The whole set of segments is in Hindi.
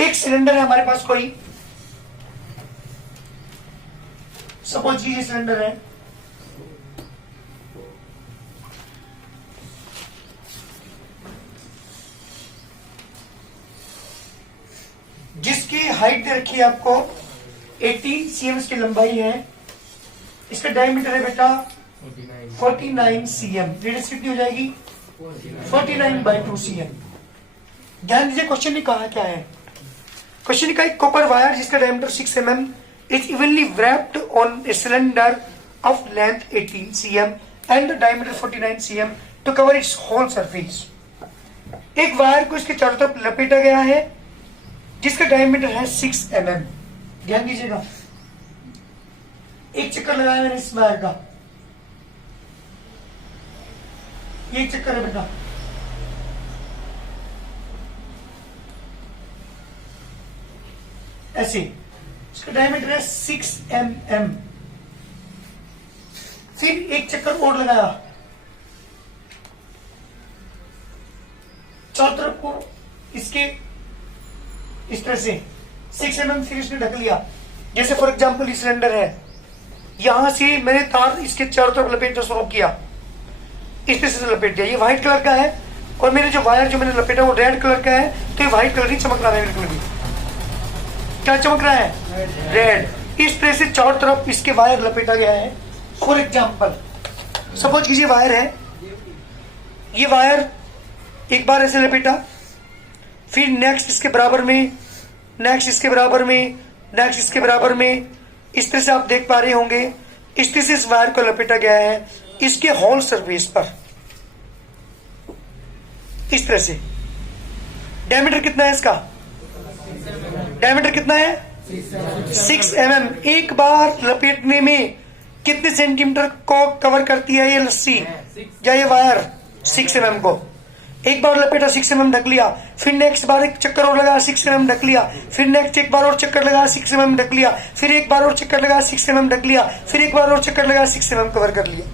एक सिलेंडर है हमारे पास कोई, सपोज कीजिए सिलेंडर है, जिसकी हाइट दे रखी है आपको 80 cm इसकी लंबाई है, इसका डायमीटर है बेटा 49 cm, रेडियस कितनी हो जाएगी 49/2 cm। ध्यान दीजिए क्वेश्चन ने कहा क्या है, क्वेश्चन ने कहा कॉपर वायर जिसका diameter 6 mm is evenly wrapped on a cylinder of length 18 cm and the diameter 49 cm to cover its whole surface। एक वायर को इसके चारों तरफ लपेटा गया है जिसका डायमीटर है 6 mm। ध्यान दीजिएगा, एक चक्कर लगाया मैंने इस वायर का, ये एक चक्कर है बेटा, ऐसे इसका डायमीटर है 6 mm। फिर एक चक्कर और लगाया, चारों तरफ को इसके इस तरह से 6 mm फिर इसने ढक लिया। जैसे फॉर एग्जांपल ये सिलेंडर है, यहां से मैंने तार इसके चारों तरफ लपेटना शुरू किया, इस तरह से लपेट दिया, ये व्हाइट कलर का है और मेरे जो वायर जो मैंने लपेटा वो रेड कलर का है, तो ये व्हाइट कलर ही चमक रहा है बिल्कुल भी, क्या चमक रहा है रेड। इस तरह से चारों तरफ इसके वायर लपेटा गया है। फॉर एग्जांपल सपोज कीजिए वायर है, ये वायर एक बार ऐसे लपेटा, फिर नेक्स्ट इसके बराबर में, नेक्स्ट इसके बराबर में, नेक्स्ट इसके बराबर में, इस तरह से आप देख पा रहे होंगे, इस तरह से इस वायर को लपेटा गया है इसके होल सरफेस पर, इस तरह से। डायमीटर कितना है इसका, डायमीटर कितना है 6 mm। एक बार लपेटने में कितने सेंटीमीटर को कवर करती है ये लस्सी या ये वायर, 6 mm को। एक बार लपेटा 6 mm ढक लिया, फिर नेक्स्ट बार एक चक्कर और लगा 6 mm ढक लिया, फिर नेक्स्ट एक बार और चक्कर लगा 6 mm ढक लिया, फिर एक बार और चक्कर लगा 6 mm ढक लिया, फिर एक बार और चक्कर लगा 6 mm कवर कर लिया।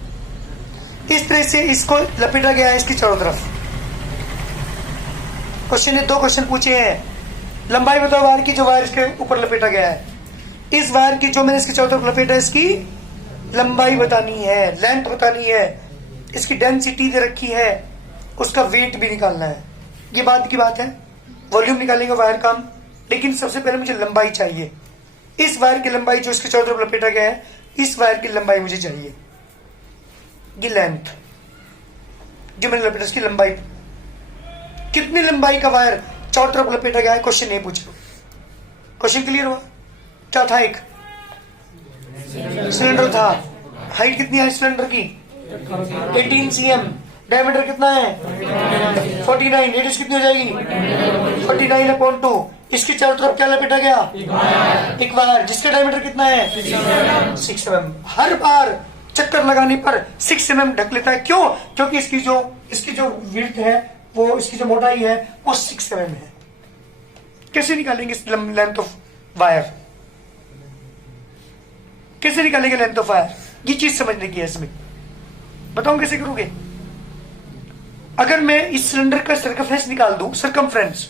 इस तरह से इसको लपेटा गया है इसकी चारों तरफ। क्वेश्चन ने 2 क्वेश्चन पूछे हैं, लंबाई बताओ वायर की जो वायर इसके ऊपर लपेटा गया है, इस वायर की जो मैंने इसके चारों तरफ लपेटा है इसकी लंबाई बतानी है, लेंथ बतानी है, इसकी डेंसिटी दे रखी है, उसका वेट भी निकालना है। ये बात की बात है, वॉल्यूम निकालेंगे वायर का हम, लेकिन सबसे पहले मुझे लंबाई चाहिए। इस वायर की लंबाई जो इसके चारों तरफ लपेटा गया है, इस वायर की लंबाई मुझे चाहिए, ये लेंथ जो मैंने लपेटा इसकी लंबाई, कितनी लंबाई का वायर चारों तरफ लपेटा गया है, क्वेश्चन नहीं पूछा। क्वेश्चन क्लियर हुआ? क्या था, एक सिलेंडर था, हाइट कितनी है सिलेंडर की 18 cm, डायमीटर कितना है 49, रेडियस कितनी हो जाएगी 49/2। इसके चारों तरफ क्या लपेटा गया, एक वायर जिसका डायमीटर कितना है 6 mm। हर बार चक्कर लगाने पर 6 mm ढक लेता है, क्यों? क्योंकि इसकी जो विड्थ है, वो इसकी जो मोटाई है वो 6 mm है। कैसे निकालेंगे लेंथ ऑफ वायर, कैसे निकालेंगे लेंथ ऑफ वायर, ये चीज समझने की है इसमें, बताऊं कैसे करोगे। अगर मैं इस सिलेंडर का सर्कमफ्रेंस निकाल दूं, सर्कमफ्रेंस,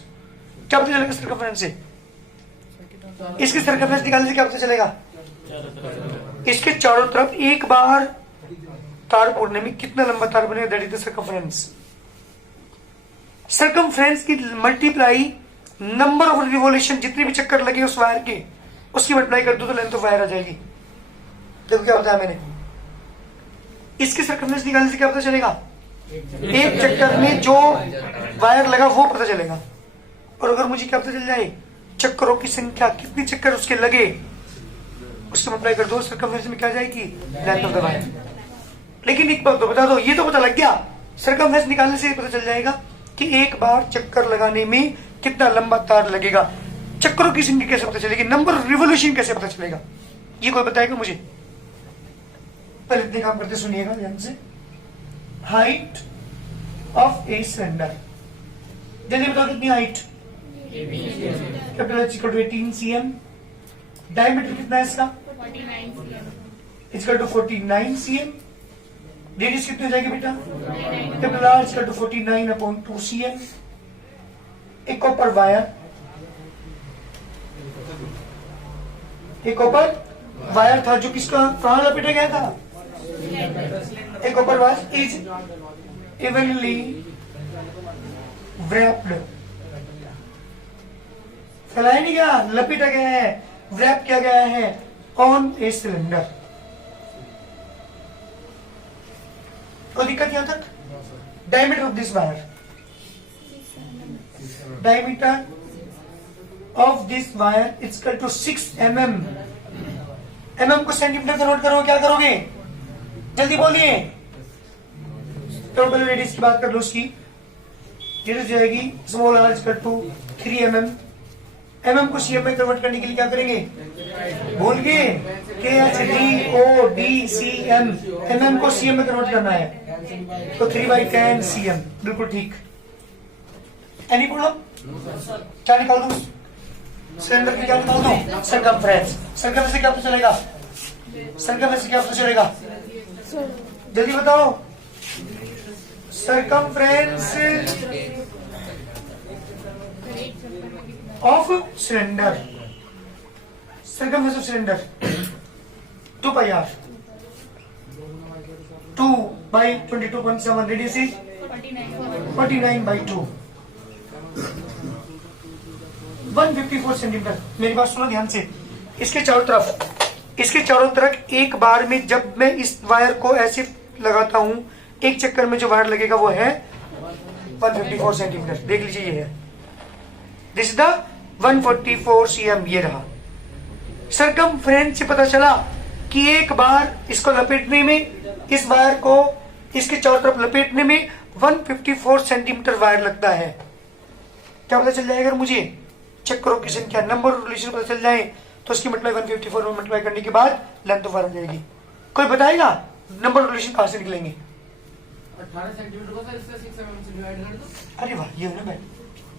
क्या पता चलेगा सर्कमफ्रेंस से, इसकी सर्कमफ्रेंस निकालने से क्या पता चलेगा, इसके चारों तरफ एक बार तार फोड़ने में कितना लंबा तार बनेगा, that is the circumference. Circumference की मल्टीप्लाई नंबर ऑफ रिवोल्यूशन, जितने भी चक्कर लगे उस वायर के, उसकी मल्टीप्लाई कर दो तो लेंथ ऑफ वायर आ जाएगी। देखो क्या बताया मैंने, इसकी सर्कमफ्रेंस निकालने से क्या पता चलेगा, एक चक्कर में जो वायर लगा वो पता चलेगा। और अगर मुझे क्या पता चल जाए, चक्करों की संख्या, कितने चक्कर उसके लगे, उससे मल्टीप्लाई कर दो, सर्कमफ्रेंस में क्या जाएगी, लेंथ ऑफ द वायर। लेकिन एक बात तो बता दो, ये तो पता लग गया, सर्कमफ्रेंस निकालने से पता चल जाएगा कि एक बार चक्कर लगाने में कितना लंबा तार लगेगा। चक्करों की संख्या कैसे पता चलेगी, नंबर ऑफ रिवोल्यूशन कैसे पता चलेगा, ये कोई बताएगा मुझे। पहले इतने काम करते सुनिएगा ध्यान से। हाइट ऑफ ए सिलेंडर, जल्दी बताओ कितनी height, capital H equal to 18 cm, diameter कितना है इसका 49 cm, equal to 49 cm, radius कितनी हो जाएगी बेटा, capital R equal to 49/2 cm। एक कॉपर वायर एक कॉपर वायर था जो किसका कहां लपेटा गया था, एक copper wire is evenly wrapped, फैलाया नहीं गया, लपेटा गया है, wrap किया गया है ऑन ए सिलेंडर। कोई दिक्कत यहां तक? Diameter of this wire, diameter of this wire is equal to 6 mm। mm को सेंटीमीटर कन्वर्ट करो, क्या करोगे? जल्दी बोलिए। तो पहले रेडियस की बात कर लो, उसकी रेडियस जाएगी small r equal to 3 mm। mm को cm में कन्वर्ट करने के लिए क्या करेंगे? भूल गए? KHDODCM, mm को cm में कन्वर्ट करना है, तो 3/10 cm। बिल्कुल ठीक। Any problem? क्या निकाल दूं सिलेंडर की, क्या निकाल दूं? सरकमफ्रेंस। सरकमफ्रेंस से क्या पता चलेगा? सरकमफ्रेंस से क्या पता चलेगा? जल्दी बताओ। Circumference of cylinder, circumference of cylinder 2πr, 2/22.7, radius is 49/2, 154 centimetre. मेरी बात सुनो ध्यान से। इसके चारों तरफ एक बार में जब मैं इस वायर को ऐसे लगाता हूं, एक चक्कर में जो वायर लगेगा वो है 154 सेंटीमीटर। देख लीजिए, ये है, दिस इज द 144 cm। ये रहा। सरकमफ्रेंस से पता चला कि एक बार इसको लपेटने में, इस वायर को इसके चारों तरफ लपेटने में 154 सेंटीमीटर वायर लगता है। क्या पता चल जाएगा मुझे? चेक करो की संख्या, नंबर ऑफ रिलेशन पता चल जाए तो उसकी मल्टीप्लाई 154 में मल्टीप्लाई करने के बाद लेंथ ऑफ वायर आ जाएगी। कोई बताएगा नंबर ऑफ रिलेशन कहां से निकलेंगे? 18 सेंटीमीटर को सर इससे 6 mm से डिवाइड कर दो। अरे वाह, ये है ना,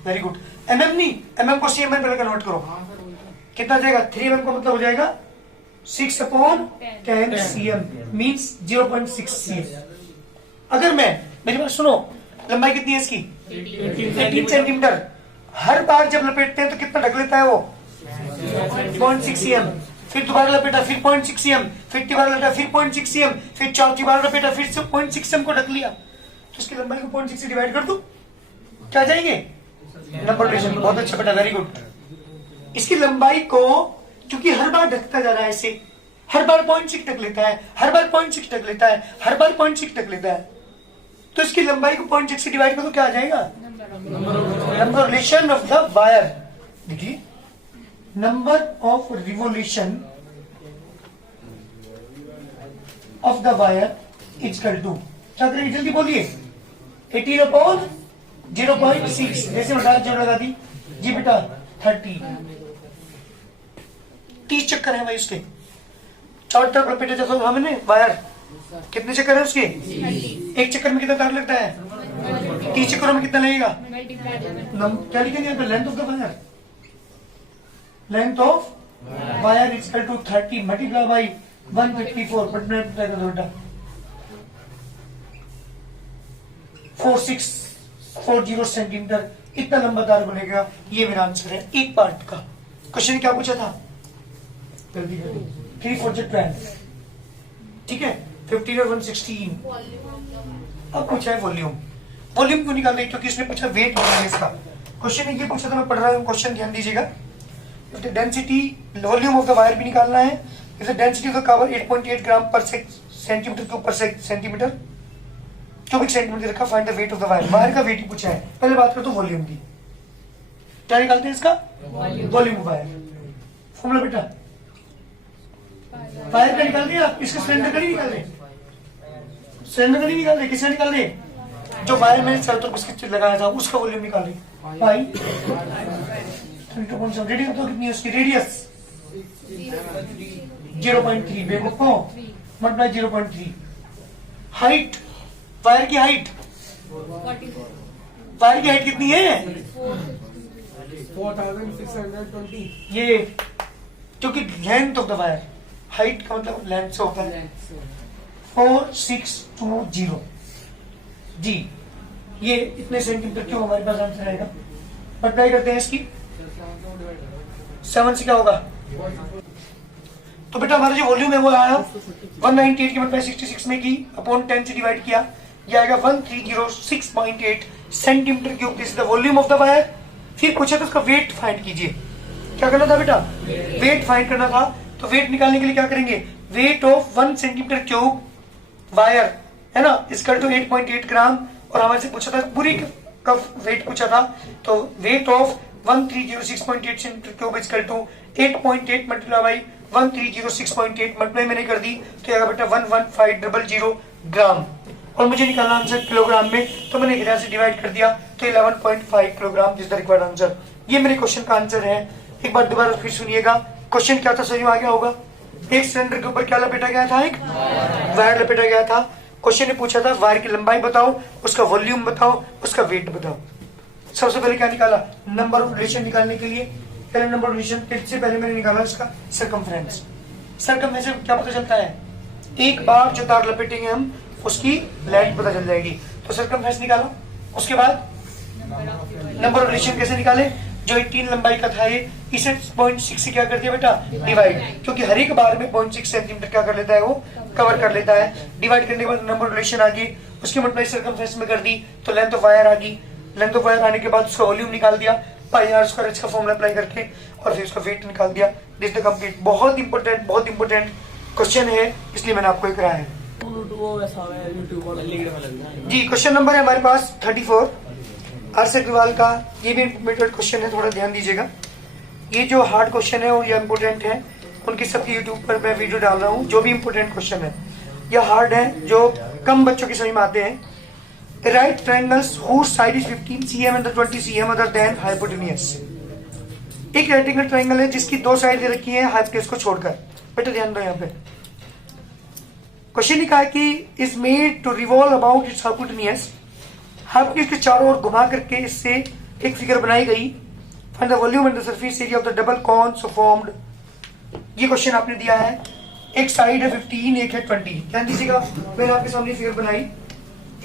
वेरी गुड। mm नहीं, mm को cm में पहले कन्वर्ट करो। हां सर वही तो। कितना जाएगा? 3 mm का मतलब हो जाएगा 6/10 cm, मींस 0.6 cm। अगर मेरी बात सुनो, लंबाई कितनी है इसकी? 18 सेंटीमीटर। हर बार जब लपेटते हैं तो कितना ढक लेता है वो? 0.6 cm। फिर दोबारा लपेटा, फिर 0.6 cm, फिर दोबारा लपेटा, फिर 0.6 cm, फिर चौथी बार लपेटा, फिर से 0.6 cm को ढक लिया, तो उसकी लंबाई को 0.6 से डिवाइड कर दो, क्या जाएंगे? Number relation. बहुत अच्छा बेटा, वेरी गुड। इसकी लंबाई को, क्योंकि हर बार ढकता जा रहा है ऐसे, हर बार 0.6 ढक लेता है, हर बार 0.6 ढक लेता है, हर बार 0.6 ढक लेता है, तो इसकी लंबाई को 0.6 से डिवाइड कर दो, क्या आ जाएगा? Number relation of the wire. देखिए, number of revolution of the wire is equal to, क्या करेंगे जल्दी बोलिए? 18/0.6। जैसे मैं जोड़ लगा दी जी बेटा, 30 चक्कर है भाई उसके। चार तरफ लपेटे जैसा हमने वायर, कितने चक्कर है उसके? एक चक्कर में कितना तार लगता है? 30 चक्करों में कितना लगेगा? क्या लिखेंगे? Length of the wire, length of wire is equal to 30 multiply by 154, multiply कर दो बेटा, 4640 सेंटीमीटर। इतना लंबा तार बनेगा। ये मेरा आंसर है एक पार्ट का। क्वेश्चन क्या पूछा था? जल्दी जल्दी, 3 4 12, ठीक है, 15 और 116। अब पूछा है वॉल्यूम। वॉल्यूम क्यों निकाल रहे? क्योंकि इसने पूछा वेट कितना है इसका। क्वेश्चन ये पूछा था, मैं पढ़ रहा हूँ क्वेश्चन, ध्यान दीजिएगा। Density, volume of the wire भी निकालना है। If the density of the cover 8.8 ग्राम पर सेंटीमीटर क्यूब पर सेंटीमीटर क्यूबिक सेंटीमीटर रखा, find the weight of the wire. Wire का वेट ही पूछा है। पहले बात करते हैं वॉल्यूम की। क्या निकालते हैं इसका? Volume of wire. फॉर्मूला बेटा, वायर का निकाल दिया, इसका सिलेंडर का नहीं निकाल रहे, सिलेंडर का नहीं निकाल रहे, किसका निकाल रहे? जो वायर में चारों तरफ उसके लगाया था उसका वॉल्यूम निकाल रहे। पाई 32.7। रेडियस तो कितनी है उसकी? रेडियस 0.3, बेवकूफों, मल्टीप्लाई 0.3। हाइट, वायर की हाइट, वायर की हाइट कितनी है? 4620। ये क्योंकि length of the wire, height का मतलब लेंथ से होता है। 4620 जी, ये इतने सेंटीमीटर क्यों हमारे पास आंसर आएगा। मल्टीप्लाई करते हैं इसकी 7 से, क्या होगा? तो बेटा हमारा जो वॉल्यूम है वो आया 198 की मल्टीप्लाई 66 में की अपॉन 10 से डिवाइड किया, ये आएगा 1306.8 centimetre cube. This is the volume of the wire. फिर पूछा था उसका वेट फाइंड कीजिए। क्या करना था बेटा? वेट फाइंड करना था। तो वेट निकालने के लिए क्या करेंगे? Weight of 1 centimetre cube wire है ना इसकल टू 8.8 ग्राम, और हमारे से पूछा था पूरी का वेट पूछा था, तो weight of 1306.8 centimetre cube is equal to 8.8 multiply by 1306.8 multiply मैंने कर दी तो आएगा बेटा 11500 ग्राम, और मुझे निकालना आंसर किलोग्राम में, तो मैंने 11 से डिवाइड कर दिया तो 11.5 kilogram is the required answer. ये मेरे क्वेश्चन का आंसर है। एक बार दोबारा फिर सुनिएगा। क्वेश्चन क्या था समझ में आ गया होगा? एक सिलेंडर के ऊपर क्या लपेटा गया था? एक वायर लपेटा गया था। क्वेश्चन ने पूछा था वायर की लंबाई बताओ, उसका वॉल्यूम बताओ, उसका वेट बताओ। सबसे पहले क्या निकाला? नंबर ऑफ रिलेशन निकालने के लिए पहले नंबर ऑफ रिलेशन से पहले मैंने निकाला उसका सर्कमफ्रेंस। सर्कमफ्रेंस से क्या पता चलता है? एक बार जो तार लपेटेंगे हम उसकी लेंथ पता चल जाएगी, तो सर्कमफ्रेंस निकाला। उसके बाद नंबर ऑफ रिलेशन कैसे निकाले? जो 18 लंबाई का था ये, इसे 0.6 से क्या कर दिया बेटा? डिवाइड, क्योंकि हर एक बार में 0.6 सेंटीमीटर क्या कर लेता है? वो कवर कर लेता है। डिवाइड करने के बाद नंबर ऑफ रिलेशन आ गई, उसकी मल्टीप्लाई सर्कमफ्रेंस में कर दी तो लेंथ ऑफ वायर आ गई। लेंथ ऑफ वायर आने के बाद उसका वॉल्यूम निकाल दिया पाई आर स्क्वायर एच का फॉर्मूला अप्लाई करके, और फिर उसका वेट निकाल दिया। This the complete. बहुत इंपॉर्टेंट क्वेश्चन है, इसलिए मैंने आपको कराया है जी। क्वेश्चन नंबर है हमारे पास 34 आर अग्रवाल का। ये भी इंपॉर्टेंट क्वेश्चन है, थोड़ा ध्यान दीजिएगा। ये जो हार्ड क्वेश्चन है वो ये इंपॉर्टेंट है, उनकी सबकी यूट्यूब पर मैं वीडियो डाल रहा हूँ। जो भी इंपॉर्टेंट क्वेश्चन है या हार्ड है, जो कम बच्चों की समझ में आते हैं। Right triangles whose side is 15 cm and the 20 cm other than hypotenuse। एक राइट एंगल ट्रायंगल है जिसकी दो साइड दे रखी है हाइपोटेन्यूज को छोड़कर। बेटा ध्यान दो यहाँ पे। क्वेश्चन लिखा है कि is made to revolve about its hypotenuse. Hypotenuse के चारों ओर घुमा करके इससे एक फिगर बनाई गई। Find the volume and the surface area of the double cone so formed. ये क्वेश्चन आपने दिया है। एक साइड है 15, एक है 20। ध्यान दीजिएगा, मैंने आपके सामने फिगर बनाई।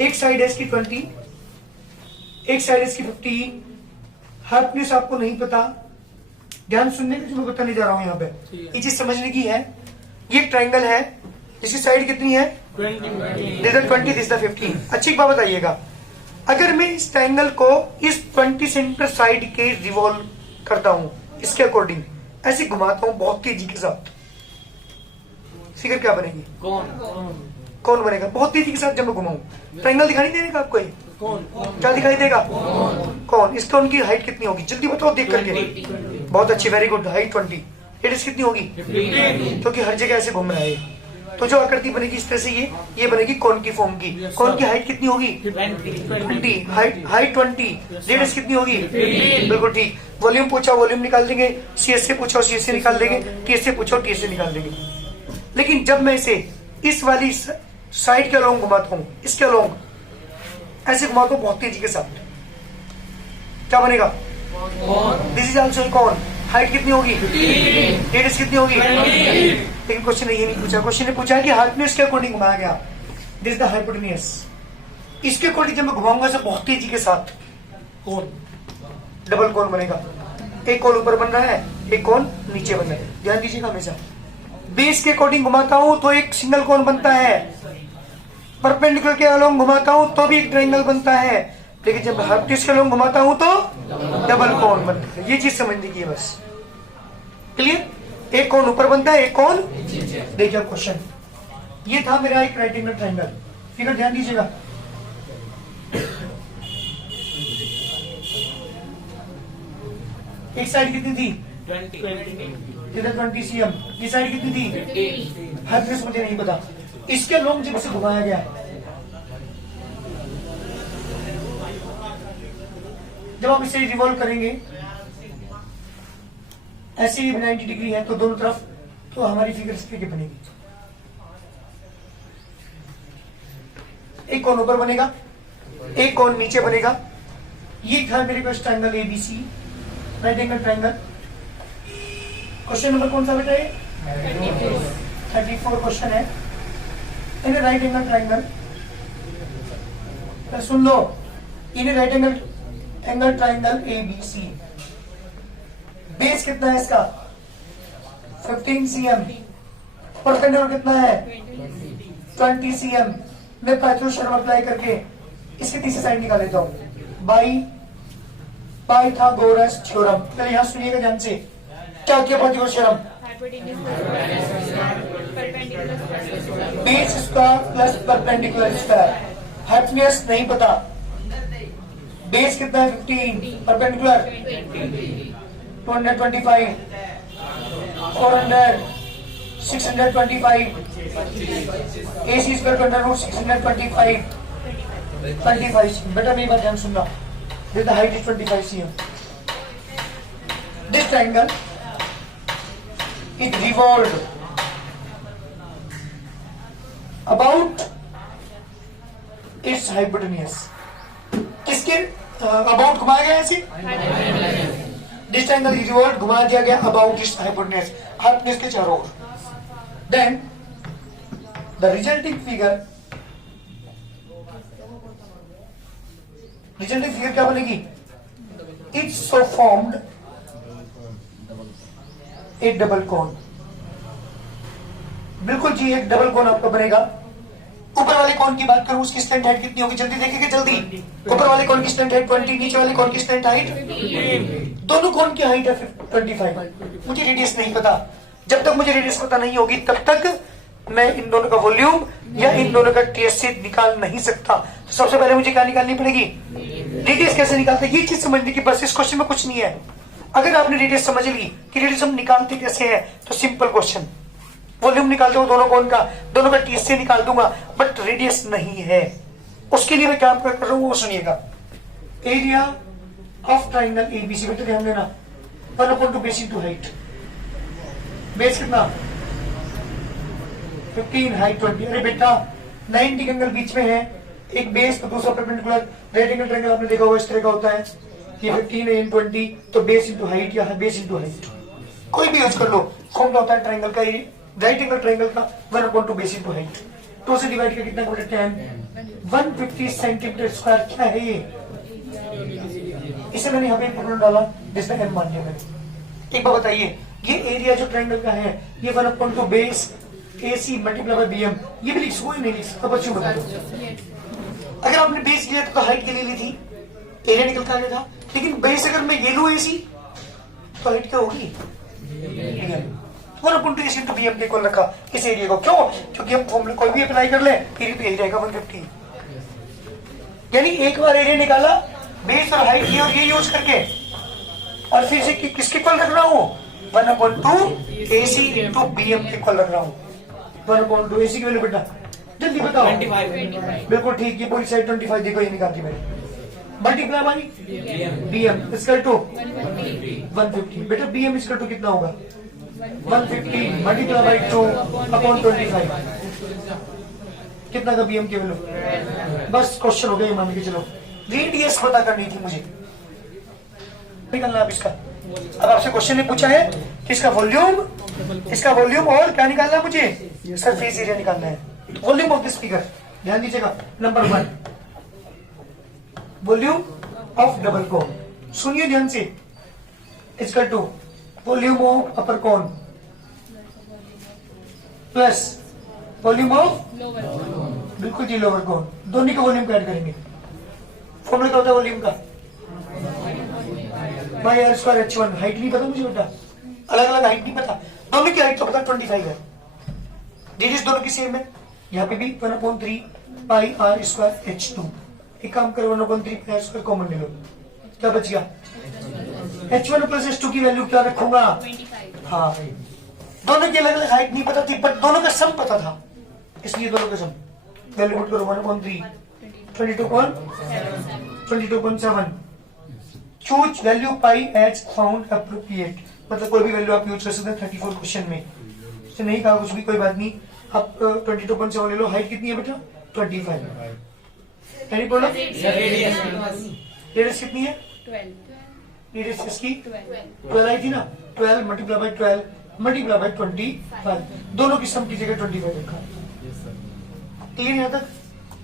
एक साइड है इसकी 20, एक साइड है इसकी 15। हाइपोटेन्यूज आपको नहीं पता, ध्यान सुनने की मैं बताने जा रहा हूं यहाँ पे, ये चीज समझने की है। ये एक ट्रायंगल है जिसकी साइड कितनी है? 20, दिस 15। अच्छी बात बताइएगा, अगर मैं इस ट्रायंगल को इस 20 सेंटीमीटर साइड के रिवॉल्व करता हूं, इसके अकॉर्डिंग ऐसे घुमाता हूं बहुत तेजी के साथ, फिगर क्या बनेगी? कौन बनेगा? बहुत तेजी के साथ जब मैं घुमाऊं, ट्रायंगल दिखाई नहीं देगा आपको? क्या दिखाई देगा? कौन? इसका उनकी हाइट कितनी होगी? जल्दी बताओ देख करके। बहुत अच्छी, वेरी गुड। हाइट 20। रेडियस कितनी होगी? 15, क्योंकि हर जगह ऐसे घूम रहा है। तो जो आकृति बनेगी इस तरह से, ये बनेगी कौन की फॉर्म की। कौन की हाइट कितनी होगी? 20। हाइट 20। रेडियस कितनी होगी? बिल्कुल ठीक। वॉल्यूम पूछा, वॉल्यूम निकाल देंगे। CS से पूछो, CS से निकाल देंगे। TS से पूछो, TS से निकाल देंगे। लेकिन जब मैं इसे इस वाली साइड के अलोंग घुमाता हूं, इसके अलोंग ऐसे घुमाता हूं बहुत तेजी के साथ, क्या बनेगा? दिस इज ऑल्सो कौन। हाइट कितनी होगी? रेडियस कितनी होगी? लेकिन क्वेश्चन ने ये नहीं पूछा। क्वेश्चन ने पूछा कि हाइपोटेन्यूज के अकॉर्डिंग घुमाया गया। This the hypotenuse. इसके अकॉर्डिंग जब मैं घुमाऊंगा इसे बहुत तेजी के साथ, कौन? डबल कौन बनेगा। एक कौन ऊपर बन रहा है, एक कौन नीचे बन रहा है। ध्यान दीजिएगा, हमेशा बेस के अकॉर्डिंग घुमाता हूं तो एक सिंगल कौन बनता है, परपेंडिकुलर के अलोंग घुमाता हूं तो भी एक ट्रायंगल बनता है, लेकिन जब हाइपोटेन्यूज के अलोंग घुमाता हूं तो डबल कौन बनता है। ये चीज समझने की है बस। क्लियर? एक कौन ऊपर बनता है, एक कौन। देखिए अब क्वेश्चन, ये था मेरा एक राइट एंगल ट्रायंगल। फिगर ध्यान दीजिएगा। एक साइड कितनी थी? 20 cm। ये साइड कितनी थी? 15। मुझे नहीं पता। इसके लोग जब इसे घुमाया गया, जब हम इसे रिवॉल्व करेंगे ऐसे ही 90 डिग्री है तो दोनों तरफ, तो हमारी फिगर इस तरीके बनेगी। एक कौन ऊपर बनेगा, एक कौन नीचे बनेगा। ये था मेरे पास triangle ABC, right angle triangle. Question number कौन सा बेटा है? 34 क्वेश्चन है। इन राइट एंगल ट्रायंगल, सुन लो, in right angle triangle ABC, base कितना है इसका? 15 cm। परपेंडिकुलर कितना है 20 cm। मैं पाइथागोरस अप्लाई करके इसके तीसरी साइड निकाल लेता हूँ बाई पाइथागोरस थ्योरम। पहले यहाँ सुनिएगा ध्यान से, क्या किया Pythagoras theorem? Base square plus perpendicular square. Hypotenuse नहीं पता, बेस कितना है 15, परपेंडिकुलर 225, 400, 625, AC स्क्वायर 625, 25। बेटा मेरी बात ध्यान सुनना, the height is 25 cm. This triangle is revolved about its hypotenuse. किसके about घुमाया गया ऐसे? This triangle is revolved, घुमा दिया गया about its hypotenuse, hypotenuse के चारों ओर। Then the resulting figure क्या बनेगी? It's so formed a double cone। बिल्कुल जी, एक डबल कोन आपका बनेगा। ऊपर वाले कोन की बात करूं, उसकी स्टैंड हाइट कितनी होगी? जल्दी देखेंगे जल्दी। ऊपर वाले कोन की स्टैंड हाइट 20, नीचे वाले कोन की स्टैंड हाइट 15। दोनों कोन की हाइट है 25। मुझे रेडियस नहीं पता, जब तक मुझे रेडियस पता नहीं होगी तब तक मैं इन दोनों का वॉल्यूम या इन दोनों का टीएससी निकाल नहीं सकता। तो सबसे पहले मुझे क्या निकालनी पड़ेगी? रेडियस कैसे निकालते हैं, ये चीज समझने की बस। इस क्वेश्चन में कुछ नहीं है। अगर आपने रेडियस समझ ली कि रेडियस हम निकालते कैसे हैं, तो सिंपल क्वेश्चन, वॉल्यूम निकाल दूंगा दोनों कोन का, दोनों का टीएससी निकाल दूंगा, बट रेडियस नहीं है। उसके लिए मैं क्या कर रहा हूं वो सुनिएगा। एरिया ऑफ ट्राइंगल एबीसी, बेटा ध्यान देना, 1/2 बेस इनटू हाइट। बेस कितना 15, हाइट 20। अरे बेटा 90 एंगल बीच में है, एक बेस तो दूसरा परपेंडिकुलर। राइट एंगल ट्रायंगल आपने देखा होगा इस तरह का होता है, ये 15 है 20, तो बेस इनटू हाइट या बेस इनटू हाइट कोई भी यूज कर लो। फॉर्मूला होता है ट्रायंगल का, राइट एंगल ट्रायंगल का 1/2 बेस इनटू हाइट। 2 से डिवाइड करके कितना बटा 10, 150 सेंटीमीटर स्क्वायर। क्या है ये? इसे मैंने यहाँ पे फॉर्मूला डाला जिसमें m मान लिया मैंने। एक बार बताइए, ये एरिया जो ट्रायंगल का है ये 1/2 base AC multiply by BM, ये भी लिख सकते नहीं लिख सकता? बच्चों बताओ, अगर आपने बेस लिया तो हाइट के लिए ली थी, एरिया निकल कर आया था। लेकिन बेस अगर मैं ये लूं AC तो हाइट क्या होगी? 1/2 AC इंटू BM को रखा इस एरिया को। क्यों? क्योंकि हम फॉर्मूला कोई भी अप्लाई कर ले फिर तो यही रहेगा 150। यानी एक बार एरिया निकाला बेस और हाइट की और ये यूज करके, और फिर से किसके इक्वल रख रहा हूँ? 1/2 AC इंटू BM के इक्वल रख रहा हूँ। 1/2 AC की वैल्यू बेटा जल्दी बताओ। 25। बिल्कुल ठीक, ये पूरी साइड 25 देखो, ये निकाल दी मैंने। Multiply by BM equal to 150। बेटा BM इक्वल टू कितना होगा? 150 मल्टीप्लाई बाई 2/25। कितना का BM की वैल्यू? बस क्वेश्चन हो गया, ये मान के चलो। रेडियस पता करनी थी मुझे, निकलना अब इसका। अब आपसे क्वेश्चन ने पूछा है कि इसका वॉल्यूम और क्या निकालना है मुझे? सरफेस एरिया निकालना है। वॉल्यूम ऑफ दिस फिगर ध्यान दीजिएगा। नंबर 1, वॉल्यूम ऑफ डबल कोन। सुनिए ध्यान से, इसका 2 volume of upper cone plus volume of बिल्कुल जी लोअर कोन। दोनों का वॉल्यूम ऐड करेंगे। फॉर्मूला क्या होता है वॉल्यूम का? By are square H1। Height नहीं पता मुझे बेटा, अलग अलग हाइट नहीं पता, दोनों की हाइट तो पता 25 है। रेडियस दोनों की सेम है। यहाँ पे भी 1/3 पाई आर स्क्वायर H2। एक काम करो 1/3 पाई आर स्क्वायर कॉमन ले लो, क्या बच गया? H1 प्लस H2 की वैल्यू क्या रखूंगा? 25। हाँ, दोनों की अलग अलग हाइट नहीं पता थी, बट दोनों का सम पता था, इसलिए दोनों का सम वैल्यू पुट करो 1/3 22.7। Choose value pi as found appropriate, मतलब कोई भी वैल्यू आप यूज कर सकते हैं 34 क्वेश्चन में। इससे नहीं कहा कुछ भी, कोई बात नहीं। आप 22.7 ले लो। हाइट कितनी है बेटा? 25। Any problem? रेडियस कितनी है? 12। रेडियस इसकी 12 आई थी ना। 12 मल्टीप्लाई बाई 12 मल्टीप्लाई बाई 25। दोनों की सम की जगह 25 रखा। क्लियर यहाँ तक?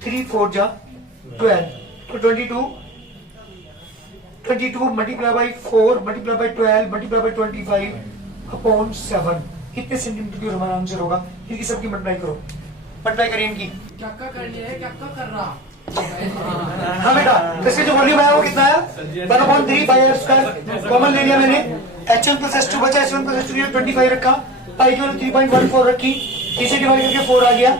3 4 जा 12, तो 22 multiply by 4 multiply by 12 multiply by 25 upon 7। कितने सेंटीमीटर क्यूब हमारा आंसर होगा। इनकी सबकी मल्टीप्लाई करो, मल्टीप्लाई करिए इनकी। क्या करनी है, क्या कर रहा। हाँ बेटा, तो इसके जो वॉल्यूम आया वो कितना आया 1/3 बाई आर स्क्वायर। कॉमन ले लिया मैंने, H1 प्लस H2 बचा, H1 प्लस H2 25 रखा, पाई की वैल्यू 3.14 रखी, इसे डिवाइड करके 4 आ गया।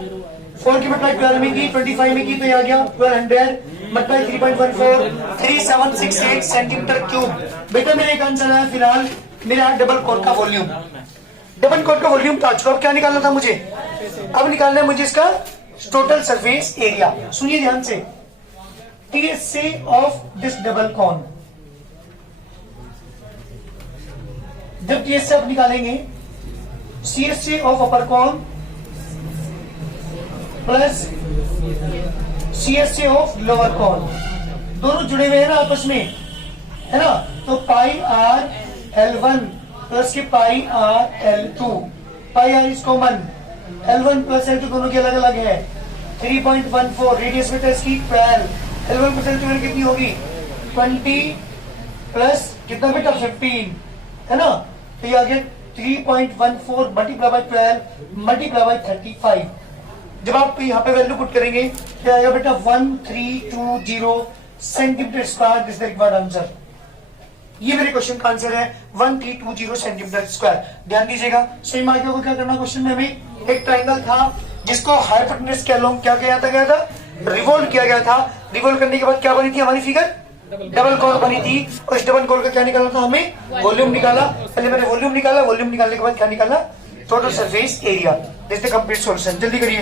4 की मल्टीप्लाई 12 में की, 25 में की तो ये आ गया 1200 मल्टीप्लाई 3.14 3768 सेंटीमीटर क्यूब। बेटा मेरा एक आंसर आया फिलहाल, मेरा डबल कोर का वॉल्यूम। डबल कोर का वॉल्यूम था, अब क्या निकालना था मुझे, अब निकालना है मुझे इसका टोटल सरफेस एरिया। सुनिए ध्यान से, TSA of this double cone, जब TSA आप निकालेंगे CSA of upper cone plus CSA of lower cone, दोनों जुड़े हुए हैं ना आपस में, है ना, तो पाई आर L1 प्लस के pi r L2, pi r is common, L1 plus L2 दोनों के अलग अलग है। 3.14 रेडियस में इसकी 12, L1 प्लस L2 में कितनी होगी 20 प्लस कितना बेटा 15, है ना, तो ये आ गया 3.14 मल्टीप्लाई बाई 12 मल्टीप्लाई बाई 35। जब आप यहाँ पे वैल्यू पुट करेंगे क्या आएगा बेटा 1320 centimetre square. This the required answer. ये मेरे क्वेश्चन का आंसर है 1320 सेंटीमीटर स्क्वायर। ध्यान दीजिएगा, सही मार्क को क्या करना, क्वेश्चन में हमें एक ट्राइंगल था जिसको हाइपोटेन्यूज के अलोंग क्या किया गया था, रिवोल्व किया गया था। रिवोल्व करने के बाद क्या बनी थी हमारी फिगर, डबल कोर बनी थी, और इस डबल कोर का क्या निकाला था हमें, वॉल्यूम निकाला। पहले मैंने वॉल्यूम निकाला, वॉल्यूम निकालने के बाद क्या निकाला, total surface area. This the complete solution. जल्दी करिए।